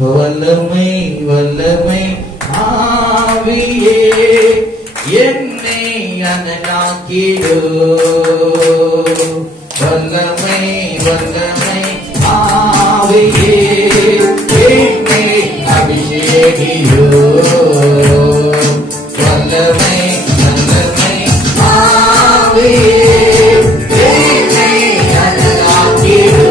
வல்லமை வல்லமை ஆவியே என்னை அனலாக்கிடு. வல்லமை வல்லமை ஆவியே என்னை அபிஷேகிடு. வல்லமை வல்லமை ஆவியே என்னை அனலாக்கிடு.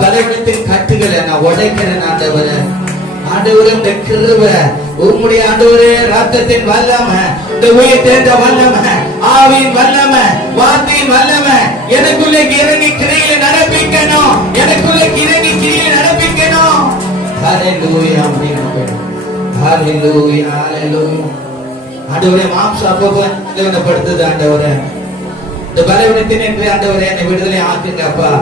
பலவீனத்தின் கட்டுகளை நான் உடைக்கிறேன் ஆண்டவரே. ஆண்டவரே இந்த கிருபை உம்முடைய ஆண்டவரே ரத்தத்தின் வல்லமை, இந்த உயிர் தேர்ந்த வல்லமை, ஆவியின் வல்லமை, வார்த்தையின் வல்லமை எனக்குள்ளே இறங்கி கிரியை நடப்பிக்கணும். எனக்குள்ளே இறங்கி கிரியை நடப்பிக்கணும். ஹalleluya அப்படினு ஹalleluya ஹalleluya. ஆண்டவரே மாம்ச அப்பப்ப பலவீனப்படுத்துது ஆண்டவரே. இந்த பலவீனத்தின் என்று ஆண்டவரே என்னை விடுதலை ஆக்குங்க அப்பா.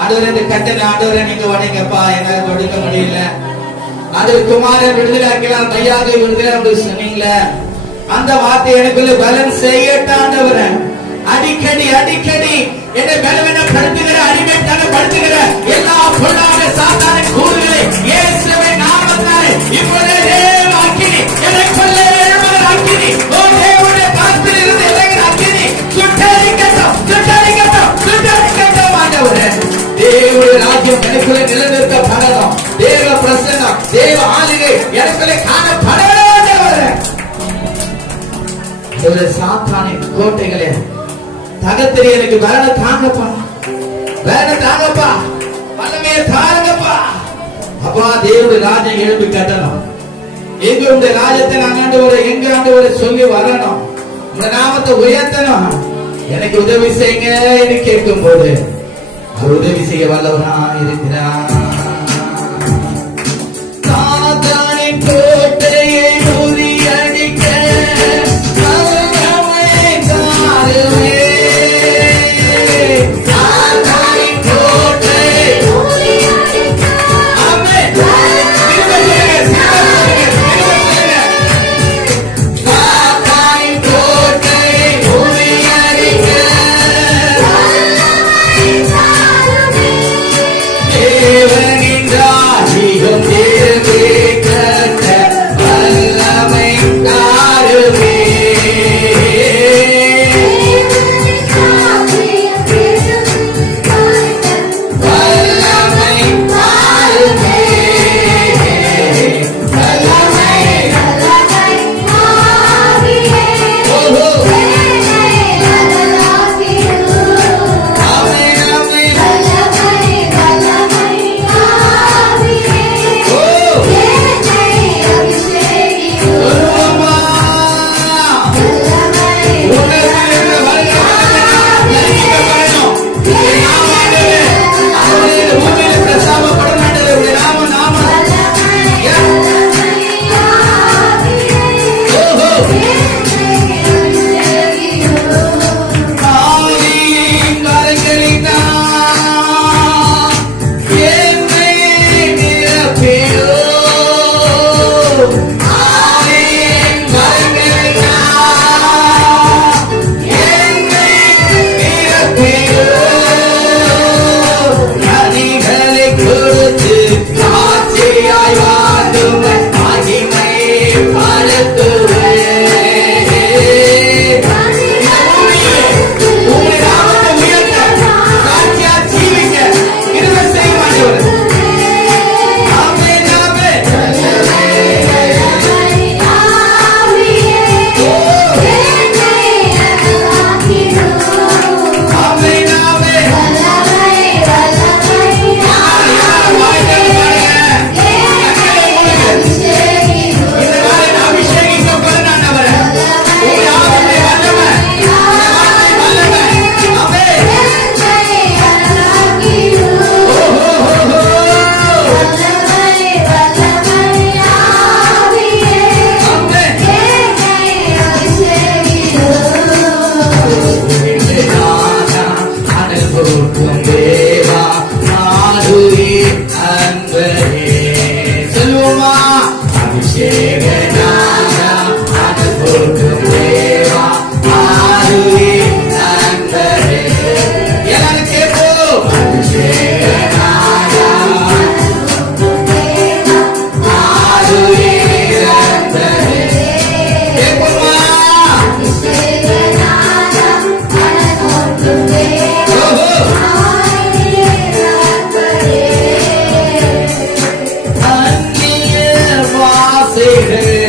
ஆண்டவரே இந்த கட்டளை ஆண்டவரே நீங்க வணங்கப்பா, என்னால கொடுக்க முடியல. அது குமாரன் விடுதலாக்கலாம், மையாக விடுதலை அப்படின்னு சொன்னீங்களே, அந்த வார்த்தை எனக்குள்ள பலன் செய்யட்டும் ஆண்டவரே. அடிக்கடி அடிக்கடி என்னை பலவீனப்படுத்துகிற, அடிமைத்தனப்படுத்துகிற எல்லா பொல்லாத சாத்தானின் கூறுகளை இயேசுவின் நாமத்தாலே இப்பொழுதே அக்கினி எனக்குள்ளே எழுகிற அக்கினி, ஓ தேவனுடைய கரத்தில் இருந்து இறங்குகிற அக்கினி சுட்டெரிக்கட்டும், சுட்டெரிக்கட்டும், சுட்டெரிக்கட்டும் ஆண்டவரே. தேவனுடைய ராஜ்யம் எனக்குள்ளே நிலைநிறுத்தப்படணும். தேவ பிரசன்னம், தேவ ஆளுகை எனக்குள்ளே காணப்படணும் ஆண்டவரே. சாத்தானின் கோட்டைகளே தகத்திரி எனக்கு வேலை தாங்கப்பா, வேலை தாங்கப்பா, வல்லமையை தாங்கப்பா. அப்பா தேவனுடைய ராஜ்யம் எழுப்பி கட்டணும். எங்களுடைய ராஜ்யத்தை நான் ஆண்டவரை எங்க ஆண்டவரை சொல்லி வரணும், உங்க நாமத்தை உயர்த்தணும். எனக்கு உதவி செய்யுங்க என்று கேட்கும் போது அவர் உதவி செய்ய வல்லவனா இருக்கிறார். சாத்தானின் கோட்டையை முறியடிக்க Hey, hey.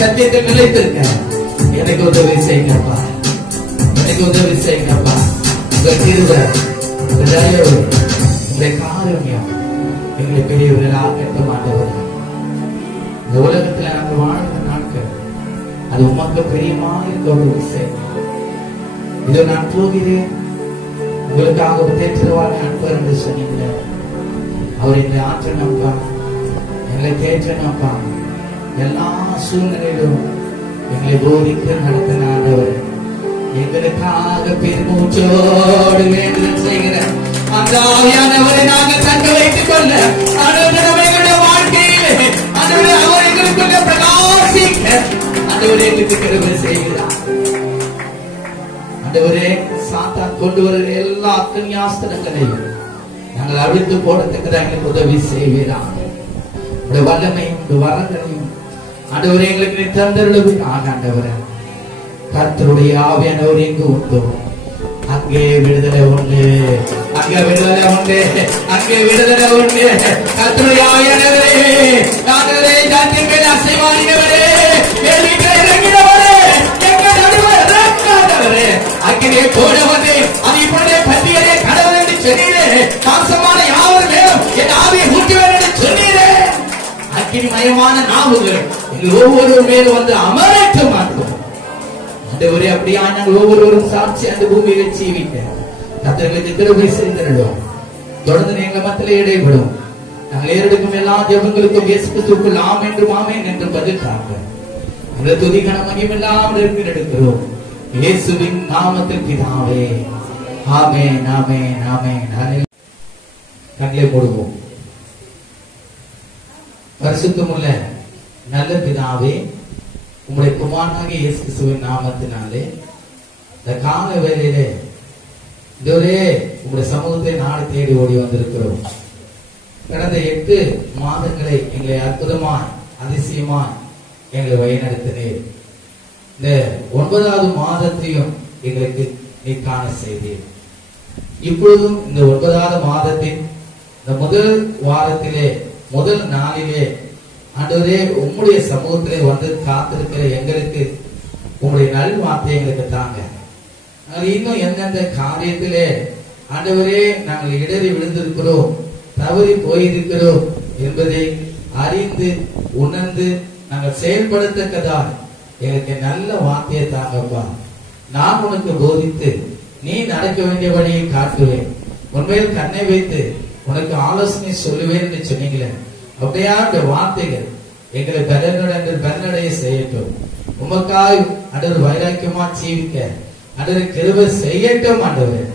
சத்தியத்தை நிலைத்திருக்க எனக்கு உதவி செய்யுங்கப்பா, எனக்கு உதவி செய்யுங்கப்பா. உங்க கிருபை, உங்க தயவு, உங்க காருண்யம் எங்களை பெரியவர்களாக ஆண்டவரே. இந்த உலகத்துல நாங்க வாழ்ந்த நாட்கள் அது உமக்கு பெரியமா இருக்க உதவி செய்யுங்க. இதோ நான் போகிறேன் உங்களுக்காக தேற்றவான அன்பர் என்று சொன்னீங்க. அவர் எங்களை ஆற்றணும்ப்பா, எங்களை தேற்றணும்ப்பா. எல்லா சூழ்நிலையிலும் எங்களை போதிக்க நடத்தின ஆண்டவர் எங்களுக்காக பெருமூச்சோடு வேண்டுதல் செய்கிற அந்த ஆவியானவரை நாங்கள் தங்க வைத்துக் கொள்ள எங்களுடைய வாழ்க்கையிலே அவர் எங்களுக்குள்ள பிரகாசிக்க ஆண்டவரே எங்களுக்கு கிருபை செய்கிறார். ஆண்டவரே சாத்தான் கொண்டு வருகிற எல்லா அக்கினியாஸ்திரங்களையும் நாங்கள் அழித்து போடுறதுக்கு எங்களுக்கு உதவி செய்வீராக. உடைய வல்லமையும் உடைய வரங்களையும் ஆண்டவரே எங்களுக்கு தந்தருளுவீராக. ஆண்டவரே கர்த்தருடைய ஆவியானவர் எங்கு உண்டோ அங்கே விடுதலை உண்டு, அங்கே விடுதலை உண்டு, அங்கே விடுதலை உண்டு. கர்த்தருடைய ஆவியானவரே, நாங்களே ஜாதியின் மேல் அசைவாடினவரே, வேலியிலே இறங்கினவரே, எங்கள் நடுவர் இறக்காதவரே, அங்கே போட வந்து அதை இப்பொழுதே பற்றியதே கடவுள் என்று சொன்னீரே. மாம்சமான யாவர் மேலும் என் ஆவியை ஊற்றுவேன் என்று சொன்னீரே. அக்கினிமயமான நாவுகள் எங்கள் ஒவ்வொரு மேலும் வந்து அமரட்ட மாட்டோம். ஆண்டவரே, அப்படியா நாங்கள் ஒவ்வொருவரும் சாட்சி அந்த பூமியை ஜீவிக்க கர்த்தர்களுக்கு கிருபை செய்திருந்தோம். தொடர்ந்து எங்கள் மத்தியிலே இடைபடும். நாங்கள் ஏறெடுக்கும் எல்லா ஜெபங்களுக்கும் இயேசு கிறிஸ்துவுக்குள் ஆமென் ஆமென் என்று பதில் தாங்க. அந்த துதி கன மகிமெல்லாம் எடுக்கிறோம் இயேசுவின் நாமத்தில் பிதாவே, ஆமென் ஆமென் ஆமென். கண்களை மூடுவோம். பரிசுத்தமுள்ள நல்ல பிதாவே, உங்களுடைய குமாரனாகிய இயேசு கிறிஸ்துவின் நாமத்தினாலே இந்த கால வேளையிலே இதுவரே உங்களுடைய சமூகத்தை நாடு தேடி ஓடி வந்திருக்கிறோம். கடந்த 8 மாதங்களை எங்களை அற்புதமாய் அதிசயமாய் எங்களை வழிநடத்தினீர். இந்த 9வது மாதத்தையும் எங்களுக்கு நீ காண செய்தீர். இப்பொழுதும் இந்த 9வது மாதத்தின் இந்த முதல் வாரத்திலே முதல் நாளிலே ஆண்டவரே உம்முடைய சமூகத்திலே வந்து காத்திருக்கிற எங்களுக்கு உங்களுடைய நல்வார்த்தை எங்களுக்கு தாங்க. நாங்கள் இன்னும் எந்தெந்த காரியத்திலே ஆண்டவரே நாங்கள் இடறி விழுந்திருக்கிறோம், தவறி போயிருக்கிறோம் என்பதை அறிந்து உணர்ந்து நாங்கள் செயல்படுத்தக்கதான் எங்களுக்கு நல்ல வார்த்தையை தாங்கப்பா. நான் உனக்கு போதித்து நீ நடக்க வேண்டிய வழியை காட்டுவேன், உண்மையில் கண்ணை வைத்து உனக்கு ஆலோசனை சொல்லுவேன் என்று சொன்னீங்களே. அப்படியா இந்த வார்த்தைகள் எங்களை பலனடைய செய்யட்டும். உமக்காய் ஆண்டவர் வைராக்கியமா ஜீவிக்க ஆண்டவர் கிருபை செய்யட்டும். ஆண்டவர்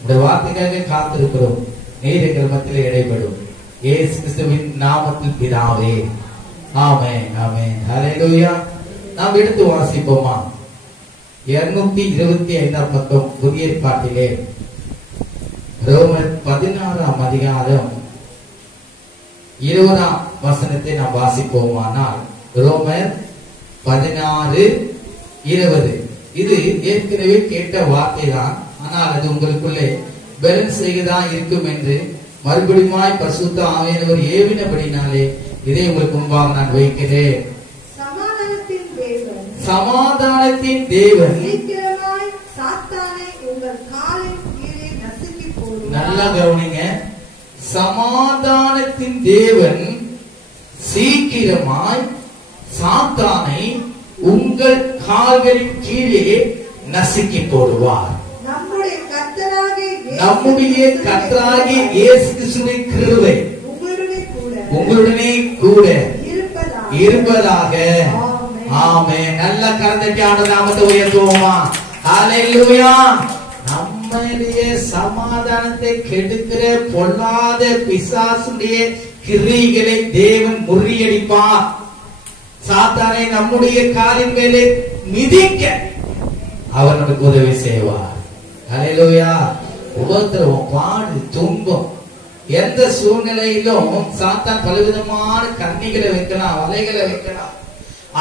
இந்த வார்த்தைக்காக காத்திருக்கிறோம். நீர் எங்கள் மத்தியிலே இடைபடும் இயேசு கிறிஸ்துவின் நாமத்தில் பிதாவே, ஆமென் ஆமென் ஹல்லேலூயா. நாம் எடுத்து வாசிப்போமா? 225 பக்கம் புதிய ஏற்பாட்டிலே ரோமர் 16ஆம் அதிகாரம் 20ஆம் வசனத்தை நாம் வாசிப்போமானால், ரோமர் 16:20. இது ஏற்கனவே கேட்ட வார்த்தை தான், ஆனால் அது உங்களுக்குள்ளே பலன் செய்யதான் இருக்கும் என்று மறுபடியும் பரிசுத்த ஆவியானவர் ஏவினபடினாலே இதை உங்களுக்கு முன்பாக நான் வைக்கிறேன். சமாதானத்தின் தேவன் நல்லா கவனிங்க. சமாதானத்தின் தேவன் சீக்கிரமாய் சாத்தானை உங்கள் கால்களின் கீழே நசுக்கி போடுவார். நம்முடைய கர்த்தராகிய இயேசு கிறிஸ்துவின் கிருபை உங்களுடனே கூட இருப்பதாக. ஆமென். நல்ல கரந்தட்டி ஆண்டவர் நாமத்தை உயர்த்துவோமா? ஹல்லேலூயா. நம்முடைய சமாதானத்தை கெடுக்கிற பொல்லாத பிசாசுடைய கிரியைகளை தேவன் முறியடிப்பார். சாத்தானை நம்முடைய காலின் மேலே மிதிக்க அவர் நமக்கு உதவி செய்வார். ஹல்லேலூயா. உபத்திரவம், பாடு, துன்பம், எந்த சூழ்நிலையிலும் சாத்தான் பலவிதமான கண்ணிகளை வைக்கலாம், வலைகளை வைக்கலாம்.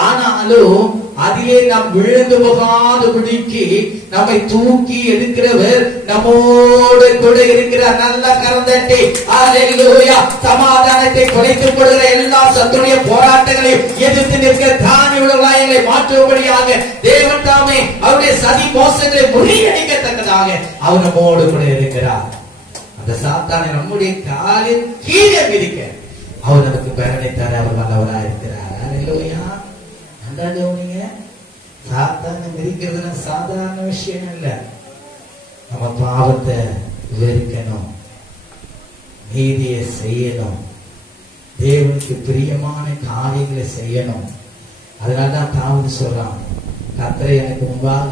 ஆனாலும் அதிலே நாம் விழுந்து போகாதபடிக்கு நம்மை தூக்கி எடுக்கிறவர் நம்மோடு கூட இருக்கிறார். நல்ல கரந்தட்டி ஹல்லேலூயா. சமாதானத்தை குலைத்து போடுகிற எல்லா சத்துடைய போராட்டங்களையும் எதிர்த்து நிற்கிற தானியங்களாய் எங்களை மாற்றும்படியாக தேவன் தாமே அவருடைய சதி மோசங்களை முறியடிக்கத்தக்கதாக அவர் நம்மோடு கூட இருக்கிறார். அந்த சாத்தானை நம்முடைய காலின் கீழே மிதிக்க அவர் நமக்கு பலனை தர அவர் வல்லவராக இருக்கிறார். ஹல்லேலூயா. சாத்தானை மிதிக்கிறது சாதாரண விஷயம் இல்ல. நம்ம பாவத்தை வெறுக்கணும், நீதியை செய்யணும், தேவனுக்கு பிரியமான காரியங்களை செய்யணும். அதனால்தான் தாவீது சொல்றான், கர்த்தரை எனக்கு முன்பாக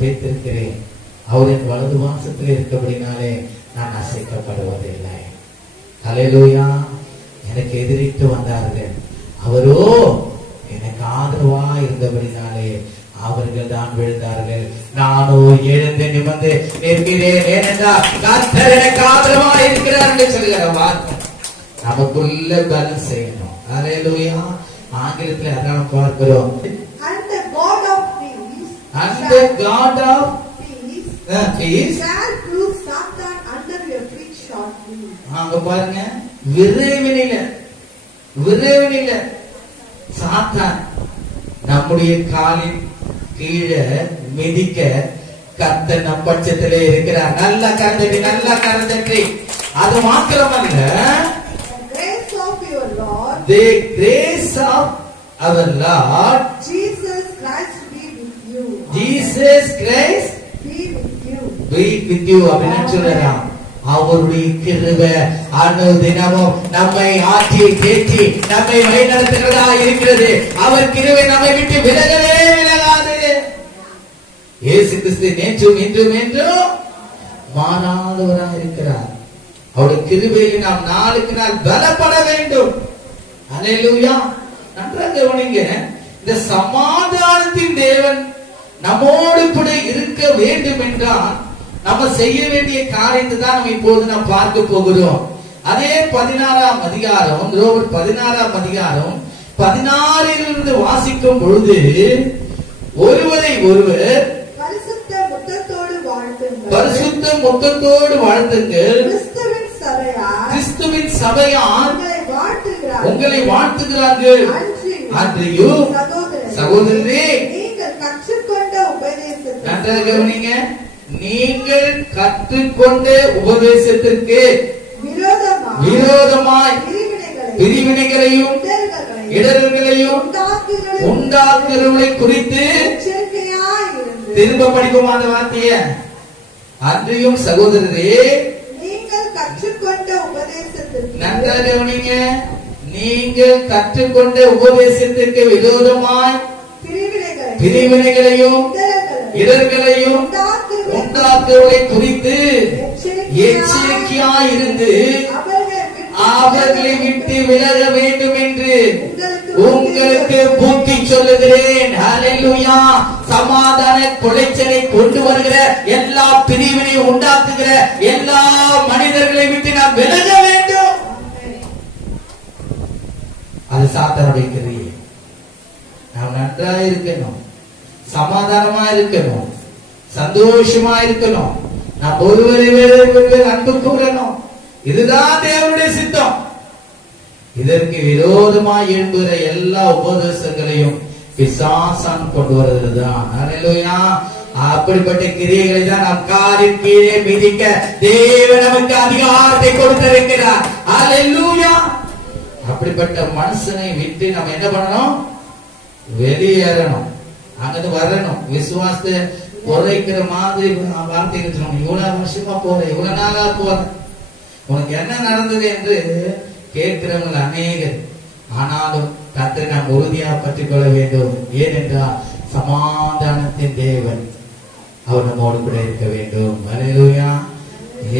வைத்திருக்கிறேன், அவர் என் வலது வாசத்தில் இருக்கபடினாலே நான் அசைக்கப்படுவதில்லை. ஹல்லேலூயா. எனக்கு எதிரிட்டு வந்தார்கள், அவரோ எனக்கு ஆதரவா இருந்தபடினாலே அவர்கள் தான் விழுந்தார்கள். நானோ எழுந்து நிமிர்ந்து நிற்கிறேன். ஏனென்றால் கர்த்தர் எனக்கு ஆதரவா இருக்கிறார் என்று சொல்கிற வார்த்தை நமக்குள்ள பலன் செய்யணும். அல்லேலூயா. ஆங்கிலத்தில் அதான் பார்க்கிறோம். And the God of peace shall bruise Satan under your feet shortly. அங்க பாருங்க, விரைவினில சாத்தான் நம்முடைய காலின் கீழே மிதிக்க கர்த்தர் நம் பட்சத்திலே இருக்கிறார். நல்ல கரந்தட்டி. அது மாத்திரமல்ல, the grace of our Lord Jesus Christ be with you. Jesus Christ be with you அப்படின்னு சொல்றான். அவருடைய கிருபை அனுதினமும் நம்மை ஆற்றி தேற்றி நம்மை வழிநடத்துகிறதா இருக்கிறது. அவர் கிருபை நம்மை விட்டு விலகவே விலகாது. இயேசு கிறிஸ்து நேற்றும் இன்றும் என்றும் மாறாதவராக இருக்கிறார். அவருடைய கிருபையில் நாம் நாளுக்கு நாள் பலப்பட வேண்டும். அல்லேலூயா. நன்றாக கவனிங்க. இந்த சமாதானத்தின் தேவன் நம்மோடு கூட இருக்க வேண்டும் என்றால் நம்ம செய்ய வேண்டிய காரியத்தை தான் நம்ம இப்போது நாம் பார்க்க போகிறோம். அதே 16ஆம் அதிகாரம், ரோமர் 16ஆம் அதிகாரம் 16 வாசிக்கும் பொழுது, ஒருவரை ஒருவர் பரிசுத்த முத்தத்தோடு வாழ்த்துங்கள், கிறிஸ்துவின் சபையார் உங்களை வாழ்த்துகிறார்கள். அன்றியும் சகோதரரே, நன்றாக கவனிங்க, நீங்கள் கற்றுக்கொண்ட உபதேசத்திற்கு விரோதமாய் பிரிவினைகளையும் இடர்களையும் உண்டாக்குறவர்களை குறித்து திரும்ப படிக்குமா அந்த வார்த்தைய? அன்றியும் சகோதரரே, நீங்கள் கற்றுக்கொண்ட உபதேசத்திற்கு, நன்றாக கவனிங்க, நீங்கள் கற்றுக்கொண்ட உபதேசத்திற்கு விரோதமாய் பிரிவினைகளையும் இடர்களையும் உண்டாக்குவதை குறித்து எச்சரிக்கையாயிருந்து அவர்களை விட்டு விலக வேண்டும் என்று உங்களுக்கு புத்தி சொல்லுகிறேன். ஹல்லேலூயா. சமாதான குலைச்சலை கொண்டு வருகிற எல்லா பிரிவினையும் உண்டாக்குகிற எல்லா மனிதர்களை விட்டு நாம் விலக வேண்டும். அது சாத்தானுடைய கிரியை. நாம் நன்றாக இருக்கணும், சமாதானமா இருக்கணும், சந்தோஷமா இருக்கணும், நாம் ஒருவரை அன்பு கூறணும். இதுதான் தேவனுடைய சித்தம். இதற்கு விரோதமாய் எழும்புகிற எல்லா உபதேசங்களையும் பிசாசான் கொண்டு வருவதுதான். அல்லேலூயா. அப்படிப்பட்ட கிரியைகளை தான் நம் காலின் கீழே மிதிக்க தேவன் நமக்கு அதிகாரத்தை கொடுத்திருக்கிறார். அல்லேலூயா. அப்படிப்பட்ட மனுஷனை விட்டு நம்ம என்ன பண்ணணும்? வெளியேறணும், அங்கிருந்து வரணும். விசுவாசத்தை குறைக்கிற மாதிரி வார்த்தைகள் சொல்லணும். இவ்வளவு வருஷமா போற, இவ்வளவு நாளா போற, உனக்கு என்ன நடந்தது என்று கேட்கிறவங்க அநேகர். ஆனாலும் கர்த்தரை நாம் உறுதியாக பற்றிக் கொள்ள வேண்டும். ஏனென்றால் சமாதானத்தின் தேவன் அவர் நம்மோடு கூட இருக்க வேண்டும். அல்லேலூயா.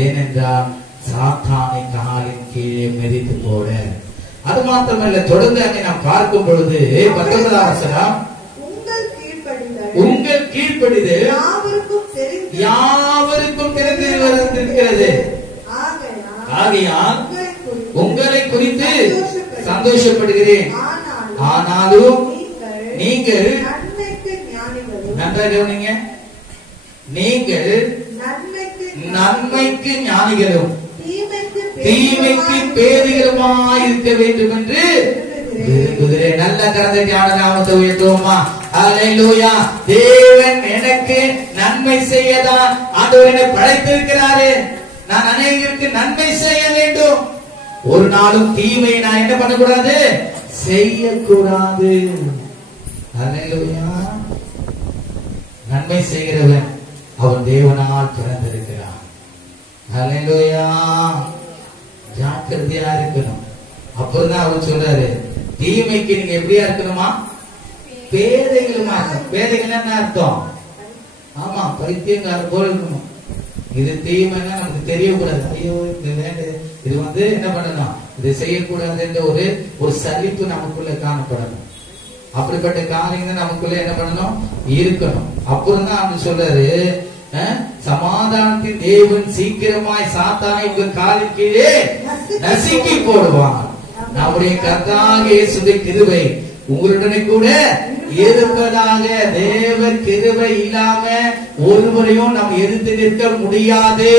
ஏனென்றால் சாத்தானை காலின் கீழே மிதித்து போட. அது மாத்திரமல்ல, தொடர்ந்து அங்கே நாம் பார்க்கும் பொழுது 19ஆம் வசனம், உங்கள் கீழ்ப்படிதல் யாவருக்கும் தெரிந்திருக்கிறது. ஆகையால் உங்களை குறித்து சந்தோஷப்படுகிறேன். ஆனாலும் நீங்கள் நன்றாக கவனிங்க, நீங்கள் நன்மைக்கு ஞானிகளும் தீமைக்கு பேதிகளுமாய் இருக்க வேண்டும் என்று விரும்புகிறேன். நல்ல கரந்த ஞான நாமத்தை உயர்த்துவோமா? அல்லேலூயா. தேவன் எனக்கு நன்மை செய்யதான் ஆண்டவர் என்னை படைத்திருக்கிறாரே. நான் அநேகருக்கு நன்மை செய்ய வேண்டும். ஒரு நாளும் தீமையை நான் என்ன பண்ணக்கூடாது? செய்யக்கூடாது. அல்லேலூயா. நன்மை செய்கிறவன் அவன் தேவனால் பிறந்திருக்கிறான். அல்லேலூயா. ஜாக்கிரதையா இருக்கணும். அப்பதான் அவர் சொல்றாரு, தீமைக்கு நீங்க எப்படியா இருக்கணுமா? பேதைகளுமா இருக்கணும். பேதைகள் என்ன அர்த்தம்? ஆமா, பைத்தியங்கார போல இருக்கணும். இது தீமைன்னா நமக்கு தெரியக்கூடாது. ஐயோ இது என்ன பண்ணணும், இதை செய்யக்கூடாது என்ற ஒரு சலிப்பு நமக்குள்ள காணப்படணும். அப்படிப்பட்ட காரியங்கள் நமக்குள்ள என்ன பண்ணணும், இருக்கணும். அப்புறம் தான் அவன் சொல்றாரு, சமாதானத்தின் தேவன் சீக்கிரமாய் சாத்தானை உங்க காலின் கீழே நசுக்கி போடுவான். நம்முடைய கர்த்தராகிய இயேசுவின் கிருபை உங்களுடனே கூட இருப்பதாக. தேவ கிருபை இல்லாம ஒருவரையும் நாம் எதிர்த்து நிற்க முடியாது.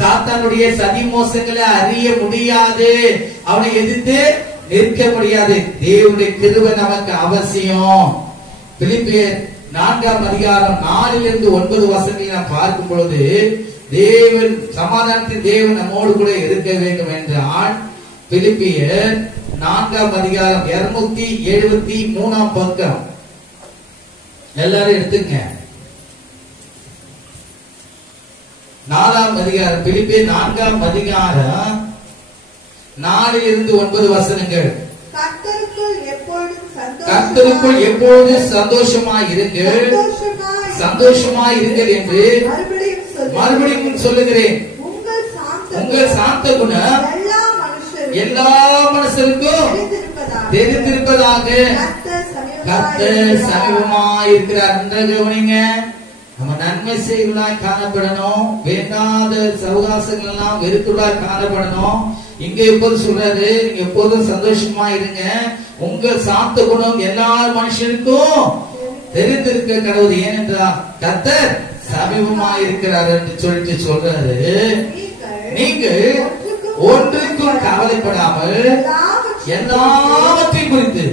சாத்தானுடைய சதி மோசங்களை அறிய முடியாது. அவனை எதிர்த்து நிற்க முடியாது. தேவனுடைய கிருபை நமக்கு அவசியம். பிலிப்பியர் 4ஆம் அதிகாரம் 4-9 வசனங்களை நாம் பார்க்கும் பொழுது, தேவன் சமாதானத்தின் தேவன் நம்மோடு கூட இருக்க வேண்டும் என்றால், பிலிப்பியர் 4ஆம் அதிகாரம் 273ஆம் பக்கம் எல்லாரும் எடுத்துங்க. 4ஆம் அதிகாரம், பிலிப்பியர் 4ஆம் அதிகாரம் 4-9 வசனங்கள். கர்த்தருக்குள் எப்பொழுதும் சந்தோஷமாயிருங்கள், சந்தோஷமாயிருங்கள் என்று மறுபடியும் சொல்லுகிறேன். உங்கள் சாந்த குணம் எல்லா மனுஷருக்கும் தெரிந்திருப்பதாக. கர்த்தர் சமீபமாயிருக்கிறார். கவனிங்க, நம்ம நன்மை செய்வதாய் காணப்படணும். வேண்டாத சவகாசங்கள் எல்லாம் வெறுத்துள்ளாய் காணப்படணும். இங்க எப்போது சொல்றாரு, நீங்க எப்போதும் சந்தோஷமா இருங்க. உங்கள் சாந்த குணம் எல்லா மனுஷனுக்கும் தெரிந்திருக்க கடவுள். ஏனென்றால் கர்த்தர் சமீபமா இருக்கிறார் என்று சொல்லிட்டு சொல்றாரு. நீங்கள் ஒன்றுக்கும் கவலைப்படாமல் எல்லாவற்றையும் குறித்து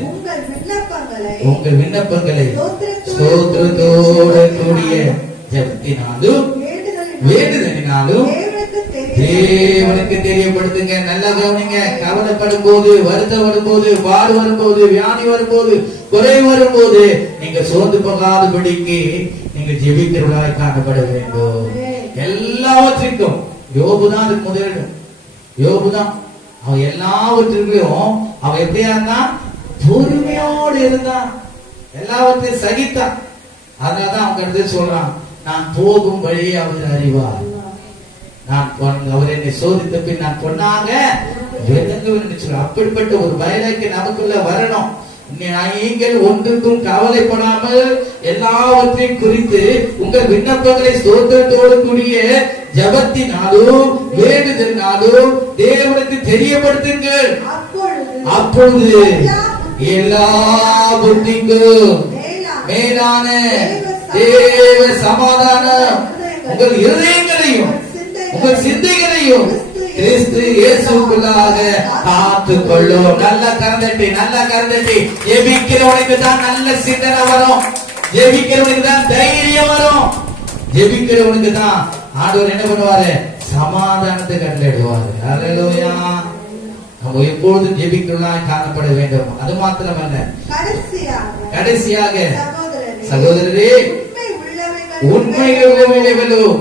உங்கள் விண்ணப்பங்களை ஸ்தோத்திரத்தோடு கூடிய ஜெபத்தினாலும் வேண்டுதலினாலும் தேவனுக்கு தெரியப்படுத்துங்க. நல்லா கவனிங்க. கவலைப்படும் போது, வருத்தப்படும் போது, பாடு வரும்போது, வியாதி வரும்போது, குறை வரும்போது நீங்க சோர்ந்து போகாதபடிக்கு நீங்க ஜெபிக்கிறவர்களாய் காணப்பட வேண்டும். எல்லாவற்றிற்கும் யோபுதான் அதுக்கு முதலிடம். யோபுதான் அவன் எல்லாவற்றிற்கும் அவன் எப்படியா இருந்தான், பொறுமையோடு இருந்தான், எல்லாவற்றையும் சகித்தான். அதனாலதான் அவங்க எடுத்து சொல்றான், நான் போகும் வழியை அவர் அறிவார். நான் அவர் என்னை சோதித்த பின் நான் பொன்னாக அப்படிப்பட்ட ஒரு பயலைக்கு நமக்குள்ள வரணும். நீங்கள் ஒன்றுக்கும் கவலைப்படாமல் எல்லாவற்றையும் குறித்து உங்கள் விண்ணப்பங்களை ஸ்தோத்திரத்தோடு கூடிய ஜபத்தினாலும் வேண்டுதலினாலும் தேவனுக்கு தெரியப்படுத்துங்கள். அப்பொழுது எல்லா புத்திக்கும் மேலான தேவ சமாதானம் உங்கள் இருதயங்களையும் உங்கள் சிந்தைகளையும் கிறிஸ்து இயேசுவுக்குள்ளாக காத்துக் கொள்ளும். நல்ல கரந்தட்டி, நல்ல கரந்தட்டி. ஜெபிக்கிறவனுக்கு தான் நல்ல சிந்தனை வரும். ஜெபிக்கிறவனுக்கு தான் தைரியம் வரும். ஜெபிக்கிறவனுக்கு தான் ஆண்டவர் என்ன பண்ணுவாரு, சமாதானத்தை கண்டறிடுவாரு. அல்லேலூயா. நம்ம எப்பொழுதும் ஜெபிக்கிறவர்களாய் காணப்பட வேண்டும். அது மாத்திரமல்ல, கடைசியாக சகோதரரே, உண்மைகள் உள்ளவைகளும்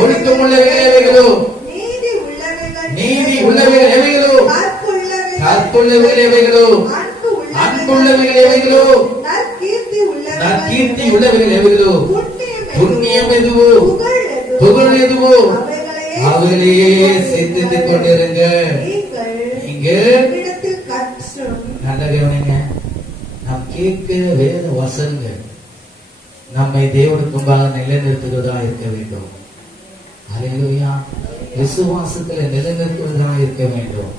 ஒழுக்கமுள்ள வேலைகளோ, நீதி உள்ளவைகள் எவைகளோ, கற்புள்ளவைகள் எவைகளோ, அன்புள்ளவைகள் எவைகளோ, நற்கீர்த்தி உள்ளவைகள் எவைகளோ, புண்ணியம் எதுவோ, புகழ் எதுவோ அவைகளையே சிந்தித்துக் கொண்டிருங்க. நீங்க நல்ல கவனிங்க. நாம் கேட்கிற வேத வசனங்கள் நம்மை தேவனுக்கு முன்பாக நிலைநிறுத்துவதா இருக்க வேண்டும். அல்லேலூயா. விசுவாசத்துல நிலைநிறுத்துவதா இருக்க வேண்டும்.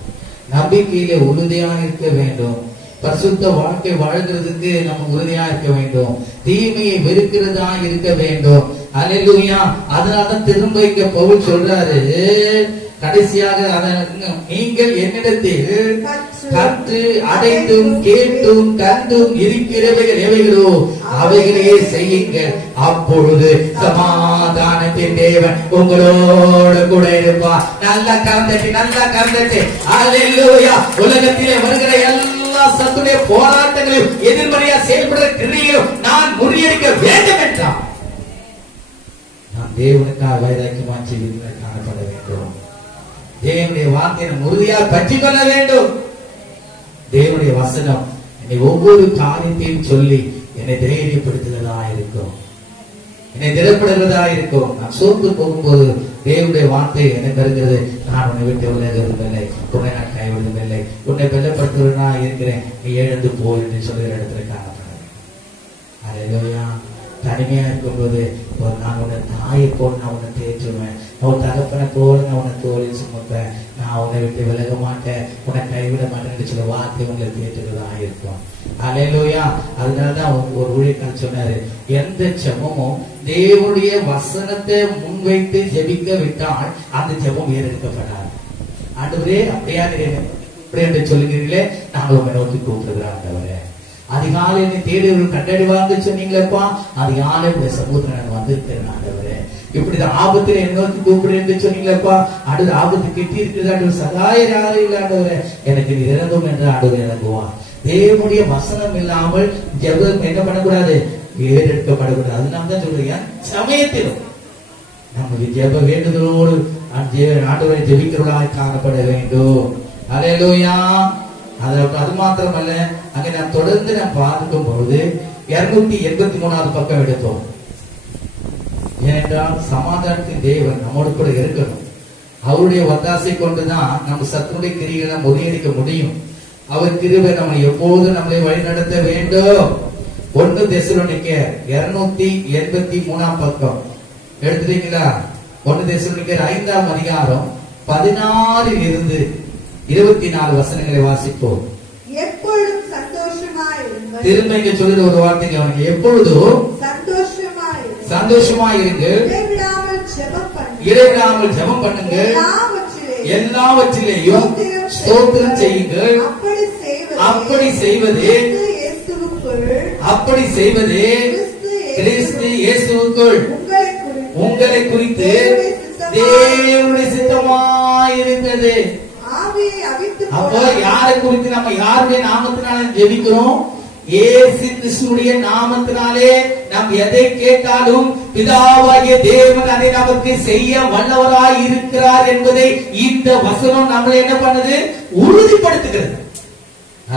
நம்பிக்கையில உறுதியா இருக்க வேண்டும். பரிசுத்த வாழ்க்கை வாழ்கிறதுக்கு நம்ம உறுதியா இருக்க வேண்டும். தீமையை வெறுக்கிறதா இருக்க வேண்டும். அல்லேலூயா. அதனால திரும்ப இங்க பவுல் சொல்றாரு, கடைசியாக நீங்கள் என்னிடத்தில் கற்று அடைந்தும் கேட்டும் கண்டும் இருக்கிறவைகள் எவைகளோ அவைகளையே செய்யுங்கள். அப்பொழுது சமாதானத்தின் தேவன் உங்களோடு கூட இருப்பார். நல்ல கரந்தட்டி, நல்ல கரந்தட்டி. அல்லேலூயா. உலகத்திலே வருகிற எல்லா சத்துடைய போராட்டங்களையும் எதிர்மறையா செயல்படுற கிரியையும் நான் முறியடிக்க வேண்டும் என்றார். நாம் தேவனுக்காக வைராக்கியமான ஜீவிதங்களை காணப்பட வேண்டும். தேவனுடைய வார்த்தையை உறுதியாக பற்றிக் கொள்ள வேண்டும். தேவனுடைய வசனம் என்னை ஒவ்வொரு காரியத்தையும் சொல்லி என்னை தைரியப்படுத்துவதா இருக்கும். என்னை திடப்படுகிறதா இருக்கும். நான் சோர்ந்து போகும்போது தேவனுடைய வார்த்தை எனக்கு இருக்கிறது. நான் உன்னை விட்டு விலகுவதில்லை, உன்னை நான் கைவிடுவதில்லை, உன்னை வெள்ளப்படுத்துவதா இருக்கிறேன், நீ எழுந்து போ என்று சொல்லுகிற இடத்துல காணப்படுறேன். அல்லேலூயா. தனிமையா இருக்கும்போது நான் உன்னை தாயை போல் நான் உன்னை தேற்றுவேன், நான் தகப்பனை போல நான் உன்னை தோளில் சுமப்பேன், நான் உன்னை விட்டு விலக மாட்டேன், உன்னை கைவிட மாட்டேன் சில வார்த்தை உங்களை தேற்றுகிறதா இருக்கும். அல்லேலூயா. அதனாலதான் ஒரு ஊழியக்காரர் சொன்னாரு, எந்த ஜெபமும் தேவனுடைய வசனத்தை முன்வைத்து ஜெபிக்க விட்டால் அந்த ஜெபம் ஏறெடுக்கப்படாது. ஆண்டவரே அப்படியா இப்படி என்று சொல்லுகிறீர்களே, நாங்கள் உங்களை நோக்கி கூப்பிடுகிறோம். ஆண்டவரே அதிகாலை தேடுவர்கள் கண்டறிவாங்க சொன்னீங்களப்பா, அதிகாலை உடைய சமூகத்தில் நான் வந்திருக்கிறேன். ஆண்டவரே இப்படிதான் ஆபத்தில் என்ன நோக்கி கூப்பிடுறேன் என்று சொன்னீங்களப்பா, அடுத்த ஆபத்து கிட்டி இருக்கிறது சகாயம் யாரும் இல்லை ஆண்டவரே, எனக்கு நீ இறங்கும் என்று ஆண்டவர் இறங்குவான். தேவனுடைய வசனம் இல்லாமல் ஜெபம் என்ன பண்ணக்கூடாது, ஏறெடுக்கப்படக்கூடாது. அதனால்தான் சொல்றேன், சமயத்திலும் நமக்கு ஜெப வேண்டுதலோடு ஆண்டவரை ஜெபிக்கிறவர்களாக காணப்பட வேண்டும். அல்லேலூயா. அது மாத்திரமல்ல, அங்கே நாம் தொடர்ந்து நாம் பார்க்கும் பொழுது 283வது பக்கம் எடுத்தோம். ஏனென்றால் சமாதானத்தின் தேவன் நம்மோடு கூட இருக்கணும். அவருடைய ஒத்தாசை கொண்டுதான் நம்ம சத்துடைய கிரிகளை முறியடிக்க முடியும். அவர் கிருபை நம்மை எப்போதும் நம்மளை வழிநடத்த வேண்டும். 1 தெசலோனிக்கேயர் 283 பக்கம் எடுத்துட்டீங்களா? 1 தெசலோனிக்கேயர் 5ஆம் அதிகாரம் 16 இருந்து 24 வசனங்களை வாசிப்போம். எப்பொழுதும் சந்தோஷமாயிருங்கள். திரும்ப இங்க சொல்லுற ஒரு வார்த்தை கவனிங்க. எப்பொழுதும் சந்தோஷமாயிருங்கள். இடைவிடாமல் ஜெபம் பண்ணுங்க. எல்லாவற்றிலேயும் ஸ்தோத்திரம் செய்யுங்கள். அப்படி செய்வது கிறிஸ்து இயேசுவுக்குள் உங்களை குறித்து தேவனுடைய சித்தமாயிருக்கிறது. அப்போ யாரை குறித்து நம்ம யாருடைய நாமத்தினால ஜெபிக்கிறோம்? இயேசு கிறிஸ்துவுடைய நாமத்தினாலே நாம் எதை கேட்டாலும் பிதாவாகிய தேவன் அதை நமக்கு செய்ய வல்லவராய் இருக்கிறார் என்பதை இந்த வசனம் நம்மளை என்ன பண்ணுது? உறுதிப்படுத்துகிறது.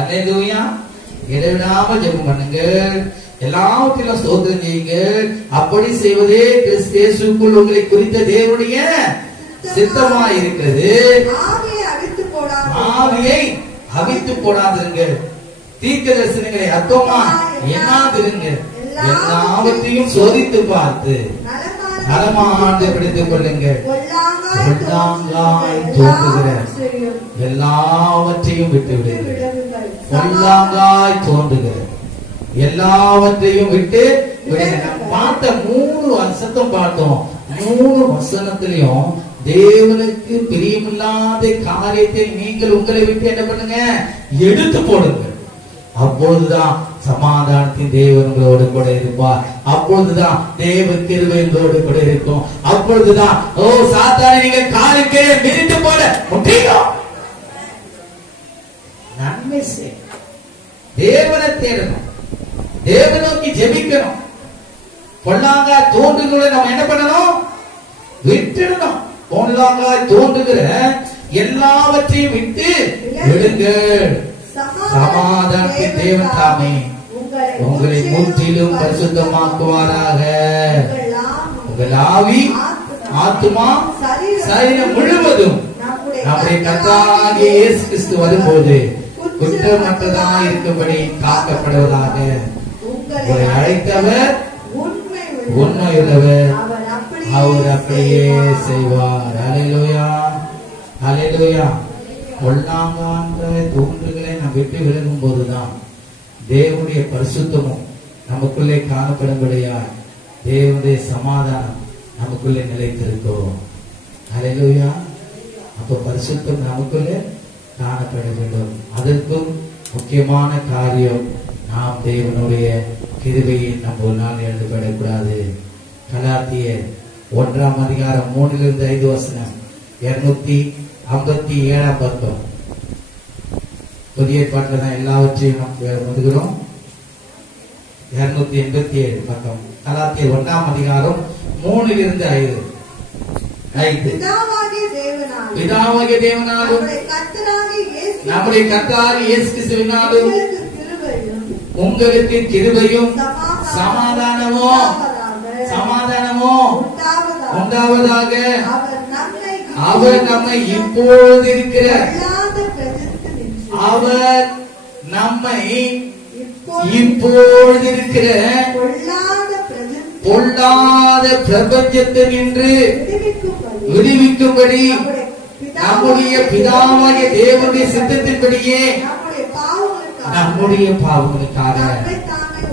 அல்லேலூயா. இடைவிடாமல் ஜெபம் பண்ணுங்க, எல்லாவற்றிலும் ஸ்தோத்திரம் செய்யுங்க. அப்படி செய்வதே கிறிஸ்து இயேசுவுக்குள் உங்களை குறித்த தேவனுடைய சித்தமாய் இருக்கிறது. ஆவியை அவித்து போடாதிருங்க. தீர்க்க தரிசனங்களை அர்த்தமா எண்ணாதிருங்க. எல்லாவற்றையும் சோதித்து பார்த்து நலமாண்டு பிடித்துக் கொள்ளுங்க. பொல்லாங்காய் தோன்றுகிற எல்லாவற்றையும் விட்டு விடுங்க. பொல்லாங்காய் தோன்றுகிற எல்லாவற்றையும் விட்டு விடுங்க. நம்ம பார்த்த 3 வசனம் பார்த்தோம். 3 வசனத்திலையும் தேவனுக்கு பிரியமில்லாத காரியத்தை நீங்கள் உங்களை விட்டு என்ன பண்ணுங்க? எடுத்து போடுங்க. அப்பொழுதுதான் சமாதானத்தின் தேவன் உங்களோடு கூட இருப்பார். அப்பொழுதுதான் தேவ கிருபை உங்களோடு கூட இருக்கும். அப்பொழுதுதான் சாத்தானை நீங்க காலுக்கே மிதித்து போட முடியும். நன்மை செய், தேவனை தேடணும், தேவ நோக்கி ஜெபிக்கணும். பொல்லாங்காய் தோன்றுகளை நம்ம என்ன பண்ணணும்? விட்டுடணும். பொல்லாங்காய் தோன்றுகிற எல்லாவற்றையும் விட்டு விடுங்கள். சமாதானத்தின் தேவன் தாமே உங்களை முற்றிலும் பரிசுத்தமாக்குவாராக. உங்கள் ஆவி, ஆத்துமா, சரீரம் முழுவதும் நம்முடைய கர்த்தராகிய இயேசு கிறிஸ்து வரும்போது குற்றமற்றதாக இருக்கும்படி காக்கப்படுவதாக. உங்களை அழைத்தவர் உண்மையுள்ளவர், அவர் அப்படியே செய்வார். அல்லேலூயா, அல்லேலூயா. பொல்லாங்கான தோன்றுகளை நாம் விட்டு விலகும் போதுதான் தேவனுடைய பரிசுத்தமும் நமக்குள்ளே காணப்படும்படியா தேவனுடைய சமாதானம் நமக்குள்ளே நிலைத்திருக்கும். அல்லேலூயா. அப்ப பரிசுத்தம் நமக்குள்ளே காணப்பட வேண்டும். அதற்கும் முக்கியமான காரியம், நாம் தேவனுடைய கிருபையை நம்ம ஒரு நாள் எழுதப்படக்கூடாது. கலாத்தியர் 1ஆம் அதிகாரம் 3 5 வசனம் 257 பக்கம். புதிய ஏற்பாட்டில் தான் எல்லாவற்றையும் நாம் வந்துகிறோம். 287 பக்கம். கலாத்தியர் 1ஆம் அதிகாரம் 3 5. பிதாவாகிய தேவனாலும் நம்முடைய கர்த்தராகிய இயேசு கிறிஸ்துவினாலும் உங்களுக்கு கிருபையும் சமாதானமும் உண்டாவதாக. அவர் நம்மை இப்பொழுது இருக்கிற அவர் நம்மை இப்பொழுது இருக்கிற பொல்லாத பிரபஞ்சத்தில் நின்று விடுவிக்கும்படி நம்முடைய பிதாவாகிய தேவனுடைய சித்தத்தின்படியே நம்முடைய பாவங்களுக்காக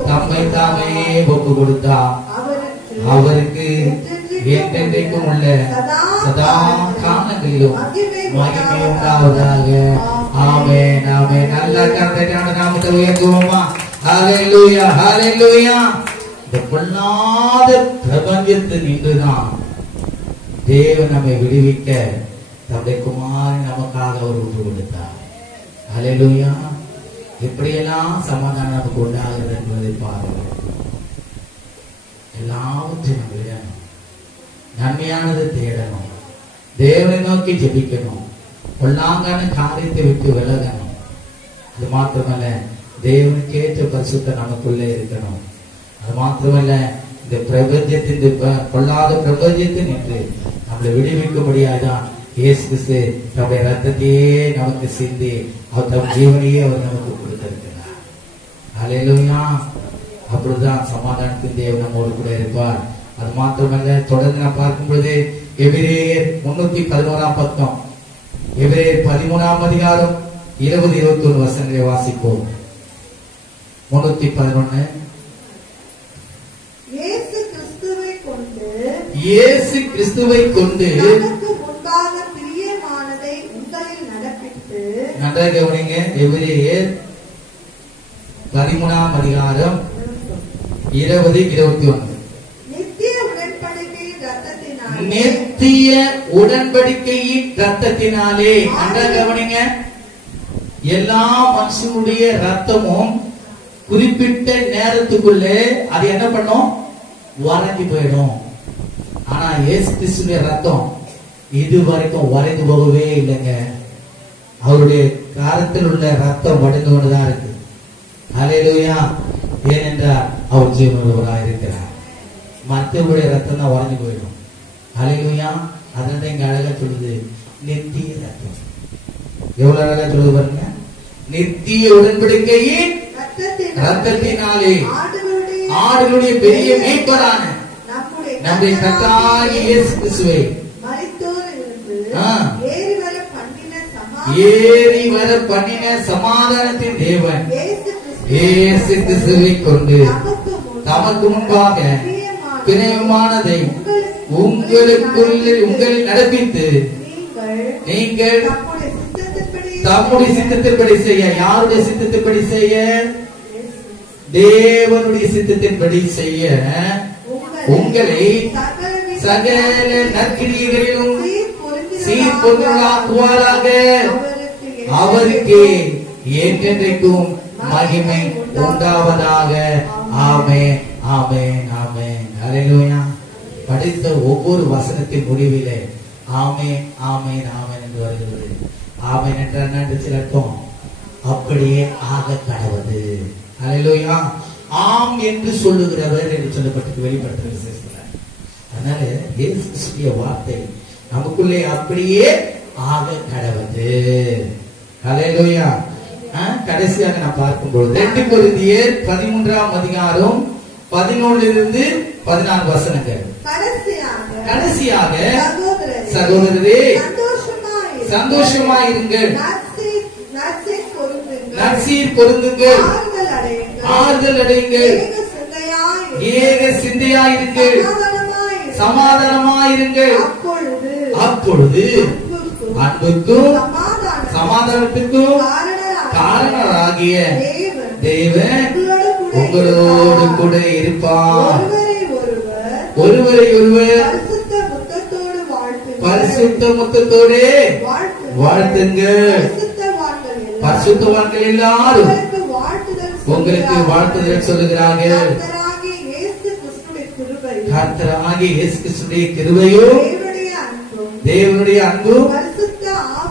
தம்மை தாமே ஒப்பு கொடுத்தார். அவருக்கு என்றென்றைக்கும் உள்ள சதா காலங்களிலும் மகிமை உண்டாவதாக. ஆமென் ஆமென். நல்ல கர்த்தருடைய நாமத்தை உயர்த்துவோமா? ஹல்லேலூயா ஹல்லேலூயா. இந்த பொல்லாத பிரபஞ்சத்தில் நின்றுதான் தேவன் நம்மை விடுவிக்க தம்முடைய குமாரன் நமக்காக அவர் ஒப்பு கொடுத்தார். ஹல்லேலூயா. எப்படியெல்லாம் சமாதானம் நமக்கு உண்டாகிறது என்பதை பாருங்கள். எல்லாவற்றையும் நம்ம விடணும், நன்மையானதை தேடணும், தேவனை நோக்கி ஜெபிக்கணும், பொல்லாங்கான காரியத்தை விட்டு விலகணும். அது மாத்திரமல்ல, தேவனுக்கேற்ற பரிசுத்தம் நமக்குள்ளே இருக்கணும். அது மாத்திரமல்ல, இந்த பிரபஞ்சத்தின் பொல்லாத பிரபஞ்சத்தின் என்று நம்மளை விடுவிக்கும்படியாதான் இயேசு கிறிஸ்து நம்முடைய ரத்தத்தையே நமக்கு சிந்தி அவர் தம் ஜீவனையே அவர் நமக்கு கொடுத்திருக்கிறார். ஹல்லேலூயா. அப்படிதான் சமாதானத்தின் தேவன் நம்மோடு கூட இருப்பார். அது மாத்திரமல்ல, தொடர்ந்து நான் பார்க்கும் பொழுது எபிரேயர் 311 பக்கம், எபிரேயர் 13 அதிகாரம் 20-21 வசனங்களை வாசிப்போம். 311. இயேசு கிறிஸ்துவை கொண்டு நன்றாக கவனிங்க. எபிரேயர் 13 அதிகாரம் 20-21. நித்திய உடன்படிக்கையின் ரத்தத்தினாலே. நன்றாக கவனிங்க. எல்லா மனுஷனுடைய ரத்தமும் குறிப்பிட்ட நேரத்துக்குள்ளே அது என்ன பண்ணும்? வரைஞ்சு போயிடும். ஆனா இயேசு கிறிஸ்துவின் ரத்தம் இதுவரைக்கும் வரைந்து போகவே இல்லைங்க. அவருடைய காலத்தில் உள்ள ரத்தம் வடிந்து கொண்டுதான் இருக்கு. ஹல்லேலூயா. ஏனென்றால் அவர் ஜீவனுள்ளவராக இருக்கிறார். மற்றவருடைய ரத்தம் தான் வரைஞ்சு போயிடும். ஹல்லேலூயா. அதனால இங்க அழகா சொல்லுது நித்திய ரத்தம். எவ்வளவு அழகா சொல்லுது பாருங்க. நித்திய உடன்படிக்கையின் ரத்தத்தினாலே ஆடுகளுடைய பெரிய மேய்ப்பரான நம்முடைய கர்த்தராகிய இயேசு கிறிஸ்துவை ஏறி வர பண்ணின சமாதானத்தின் தேவன் இயேசு கிறிஸ்துவை கொண்டு தமக்கு முன்பாக பிரியமானதை உங்களை நடப்பித்து நீங்கள் தம்முடைய சித்தத்தின்படி செய்ய. யாருடைய சித்தத்தின்படி செய்ய? தேவனுடைய சித்தத்தின்படி செய்ய உங்களை சகல நற்கிரியைகளிலும் சீர்பொருளாக்குவாராக. அவருக்கு என்றென்றைக்கும் மகிமை உண்டாவதாக. ஆமென் ஆமென் ஆமென். ஹல்லேலூயா. படித்த ஒவ்வொரு வசனத்தின் முடிவிலே ஆமென் ஆமென் ஆமென் என்று வருகிறது. ஆமென் என்றால் என்ன அர்த்தம்? அப்படியே ஆக கடவுது. ஹல்லேலூயா. ஆம் என்று சொல்லுகிறவர் என்று சொல்லப்பட்டு வெளிப்படுத்துகிற விசேஷத்துல. அதனால இயேசு கிறிஸ்துவின் வார்த்தை நமக்குள்ளே அப்படியே ஆக கடவுது. ஹல்லேலூயா. கடைசியாக நான் பார்க்கும்போது 2 கொரிந்தியர் 13 அதிகாரம் 11-14 வசனங்கள். கடைசியாக சகோதரரே சந்தோஷமாயிருங்கள், நற்சீர் பொருந்துங்கள், ஆறுதல் அடையுங்கள், ஏக சிந்தையாயிருங்கள், சமாதானமாயிருங்கள். அப்பொழுது அன்புக்கும் சமாதானத்துக்கும் காரணராகிய தேவன் உங்களோடு கூட இருப்பார். ஒருவரை ஒருவர் பரிசுத்த முத்தத்தோடு வாழ்த்துங்கள். பரிசுத்தவான்கள் எல்லாரும் உங்களுக்கு வாழ்த்துதல் சொல்லுகிறார்கள். கர்த்தராகிய இயேசு கிறிஸ்துவின் கிருபையும் தேவனுடைய அன்பும்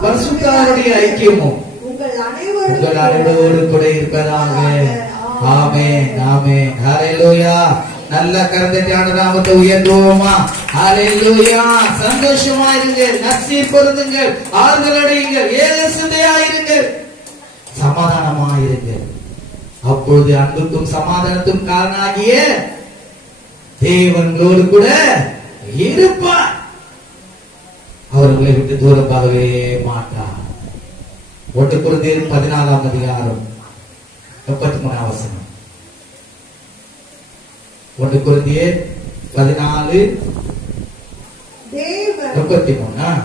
பரிசுத்தருடைய ஐக்கியமும் உங்கள் அனைவரோடு கூட இருப்பதாக. ஆமென் ஆமென். ஹல்லேலூயா. நல்ல கரந்தட்டான நாமத்தை உயர்த்துவோமா? ஹalleluya. சந்தோஷமா இருங்க, நற்சீர் பொருந்துங்கள், ஆறுதல் அடையுங்கள், ஏகசிந்தையாயிருங்கள், சமாதானமாயிருங்கள். அப்பொழுது அன்புக்கும் சமாதானத்துக்கும் காரணாகிய தேவனோடு கூட இருப்பார். அவர்களை விட்டு தூரமாகவே மாட்டார். 1 கொரிந்தியர் 14 அதிகாரம் 33 வசனம். 1 கொரிந்தியர் 14 33.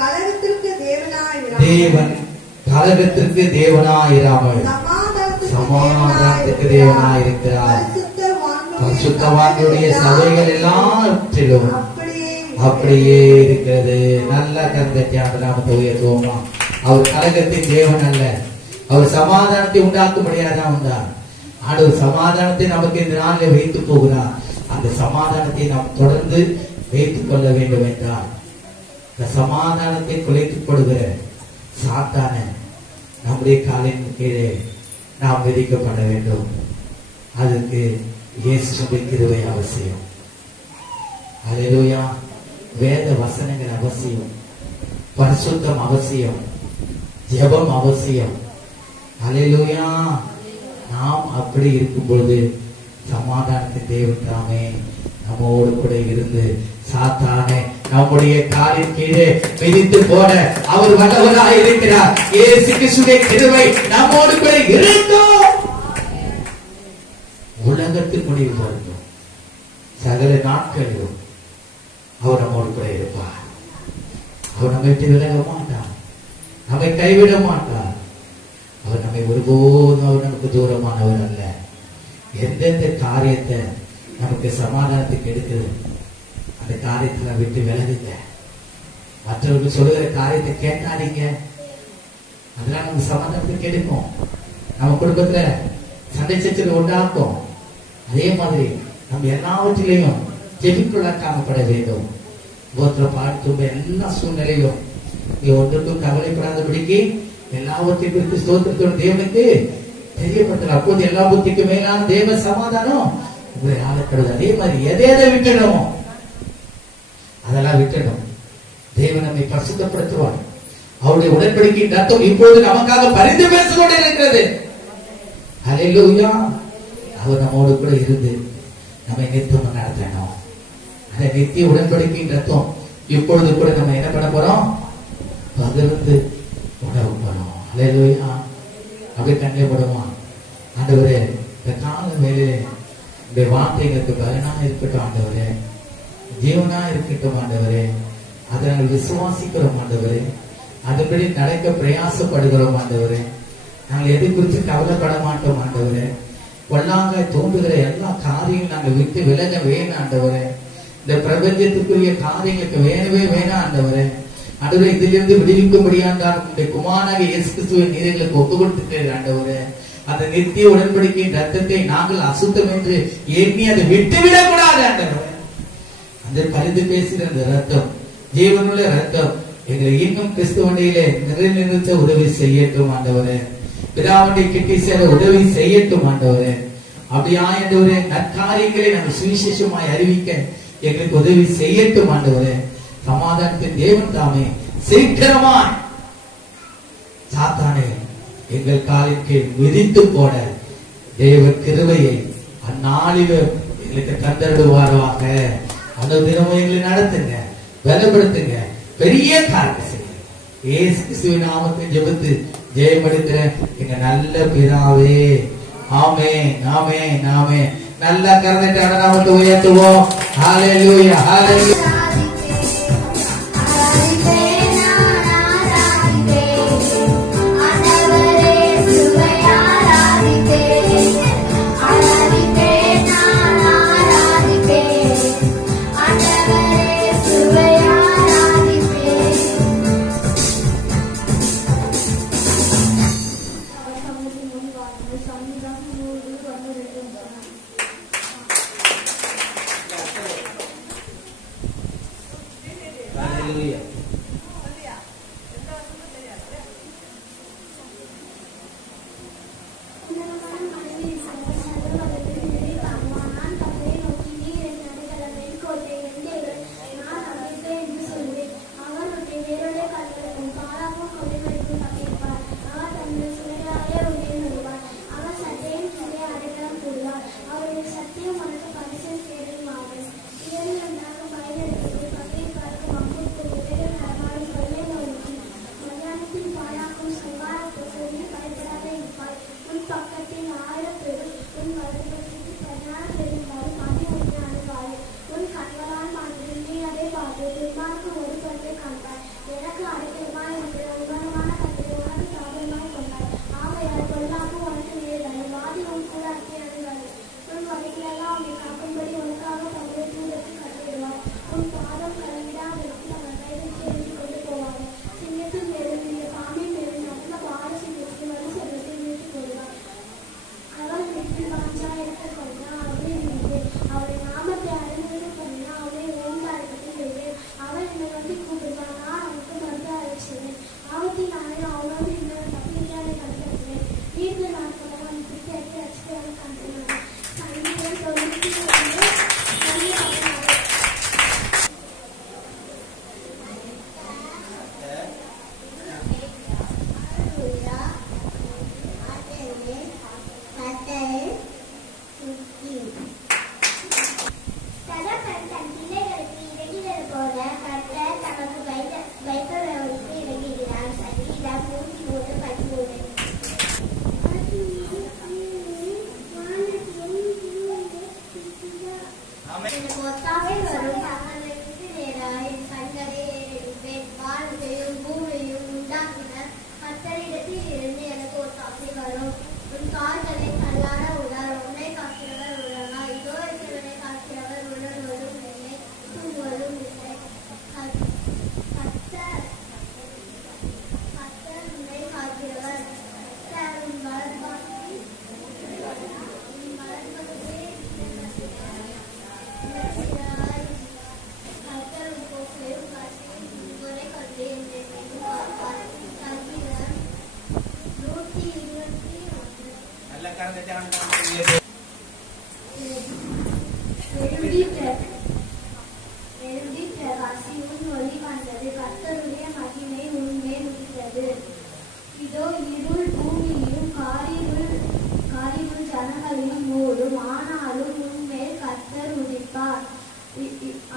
கலகத்திற்கு தேவன் கலகத்திற்கு தேவனாயிராமல் சமாதானத்துக்கு தேவனாயிருக்கிறார். பரிசுத்தவான்களுடைய சபைகள் எல்லாவற்றிலும் அப்படியே இருக்கிறது. நல்ல கருத்தை நாமத்தை உயர்த்துவோமா? அவர் கலகத்தின் தேவன் அல்ல, அவர் சமாதானத்தை உண்டாக்கும்படியாக உண்டார். ஆண்டவர் சமாதானத்தை நமக்கு இந்த நாளில் வைத்து போகிறார். அந்த சமாதானத்தை நாம் தொடர்ந்து வைத்துக் கொள்ள வேண்டும் என்றால் இந்த சமாதானத்தை குலைத்துக் கொடுக்கிற சாத்தான நம்முடைய காலின் கீழே நாம் விதிக்கப்பட வேண்டும். அதுக்கு இயேசுவின் கிருபை அவசியம். ஹல்லேலூயா. வேத வசனங்கள் அவசியம், பரிசுத்தம் அவசியம், ஜெபம் அவசியம். ஹல்லேலூயா. நாம் அப்படி இருக்கும் பொழுது சமாதானத்தின் தேவன் தாமே நம்மோடு கூட இருந்து சாத்தானே நம்முடைய காலின் கீழே மிதித்து போட அவர் வல்லவராய் இருக்கிறார். இயேசு கிறிஸ்துவின் கிருபை நம்மோடு கூட இருக்கும். உலகத்தின் முடிவு வரும் சகல நாட்களிலும் அவர் நம்மோடு கூட இருப்பார். அவர் நம்மை விட்டு விலக மாட்டார், நம்மை கைவிட மாட்டார். அவர் நம்மை ஒருபோதும் அவர் நமக்கு தூரமானவர் அல்ல. எந்தெந்த காரியத்தை நமக்கு சமாதானத்துக்கு எடுக்குது அந்த காரியத்துல விட்டு விலகுங்க. மற்றவர்கள் சொல்லுகிற காரியத்தை கேட்காதீங்க. அதெல்லாம் நமக்கு சமாதானத்துக்கு எடுக்கும், நம்ம குடும்பத்துல சண்டை சச்சரவு உண்டாக்கும். அதே மாதிரி நம்ம எல்லாவற்றிலையும் ஜெபிக்குள்ள காணப்பட வேண்டும். போத்திர பாட்டு எல்லா சூழ்நிலையிலும் நீ ஒன்றுக்கும் கவலைப்படாதபடிக்கு எல்லாவற்றையும் குறித்து ஸ்தோத்திரத்தோட தேவனுக்கு தெரியப்பட்டது. அப்போது எல்லா புத்திக்கும் மேலான தேவ சமாதானம் உங்களை ஆளப்படுது. அதே மாதிரி எதை விட்டுடும் அதெல்லாம் விட்டுடும். தேவன் நம்மை பரிசுத்தப்படுத்துவார். அவருடைய உடன்படிக்கை ரத்தம் இப்பொழுது நமக்காக பரிந்து பேசிக் கொண்டிருக்கிறது. ஹல்லேலூயா. அவர் நம்மோடு கூட இருந்து நம்மை நித்தியம் நடத்தணும். அந்த நித்திய உடன்படிக்கை ரத்தம் இப்பொழுது கூட நம்ம என்ன பண்ண போறோம்? பகிர்ந்து உணவு போறோம். ஹல்லேலூயா. அப்படி கண்ணே போடுவோம். ஆண்டவரே, இந்த கால வேலையிலே இந்த வார்த்தைகளுக்கு பலனா இருக்கட்டும் ஆண்டவரே, ஜீவனா இருக்கட்டும் ஆண்டவரே. அதை நாங்கள் விசுவாசிக்கிறோம் ஆண்டவரே, அதுபடி நடக்க பிரயாசப்படுகிறோம் ஆண்டவரே. நாங்கள் எதை குறித்து கவலைப்பட மாட்டோம் ஆண்டவரே. பொல்லாங்க தோன்றுகிற எல்லா காரியங்களும் நாங்கள் விட்டு விலக வேணும் ஆண்டவரே. இந்த பிரபஞ்சத்துக்குரிய காரியங்களுக்கு வேணவே வேணாம் ஆண்டவரே. ஆண்டவரே, இதிலிருந்து விடுவிக்கும்படியாண்டார் உங்களுடைய குமாரனாக இயேசு கிறிஸ்துவை நீர்களுக்கு ஒப்பு கொடுத்துட்டேன் ஆண்டவரே. அந்த நித்திய உடன்படிக்கையின் ரத்தத்தை நாங்கள் அசுத்தம் என்று எண்ணி அதை விட்டுவிடக் கூடாது ஆண்டவரே. அந்த பரிந்து பேசுகிற அந்த ரத்தம், ஜீவனுள்ள ரத்தம் எங்களை இன்னும் கிறிஸ்துவண்டையிலே நிறைநிறுத்த உதவி செய்யட்டும் ஆண்டவரே. பிதாவண்டை கிட்டி சேர உதவி செய்யட்டும் ஆண்டவரே. அப்படியா ஆண்டவரே, நற்காரியங்களை நாங்கள் சுவிசேஷமாய் அறிவிக்க எங்களுக்கு உதவி செய்யட்டும் ஆண்டவரே. சமாதானத்தின் தேவன் தாமே சீக்கிரமாய் சாத்தானே எங்கள் காலின் கீழ் மிதித்து போட தேவ கிருபையை அந்நாளிலும் எங்களுக்கு தந்தருடுவாராக. அந்த தினமும் எங்களை நடத்துங்க, பலப்படுத்துங்க, பெரிய காரியம் செய்யுங்க. இயேசு கிறிஸ்துவின் நாமத்தை ஜெபித்து ஜெயப்படுத்துற எங்க நல்ல பிதாவே, ஆமென், ஆமென், ஆமென். நல்ல கரத்தை நாமத்தை உயர்த்துவோம். ஹல்லேலூயா, ஹல்லேலூயா.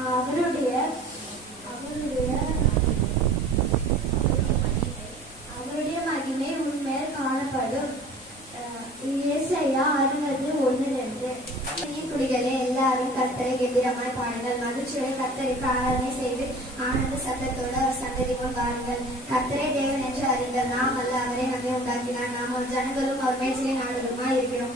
அவருடைய மகிமை உண்மையில் காணப்படும். ஏசாயா 60:1-2. குடிகளே, எல்லாரும் கர்த்தரை கெம்பீரமாய் பாடுங்கள், மகிழ்ச்சியோட கர்த்தருக்கு ஆராதனை செய்து ஆனந்த சத்தத்தோடு அவர் சந்ததி முன் வாருங்கள். கர்த்தரே தேவன் என்று அறிந்தார், நாம் அல்ல, அவரே நம்மை உண்டாக்கினார். நாம் ஒரு ஜனங்களும் அவர் மேய்ச்சலை நாடுகளுமாய் இருக்கிறோம்.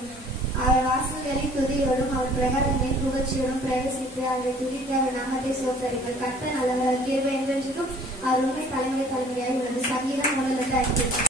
அவர் வாசல்களில் துதியோடும் அவர் பிரகாரங்களின் புகழ்ச்சியோடும் பிரவேசித்து அவரை துதித்து அவர் நாமத்தை சோத்தரிங்கள். கர்த்தர் நல்லவர், கிருபை என்றென்றைக்கும் அவர் உண்மை தலைமுறை தலைமுறையாய் உள்ளது. சங்கீதம் 1:5.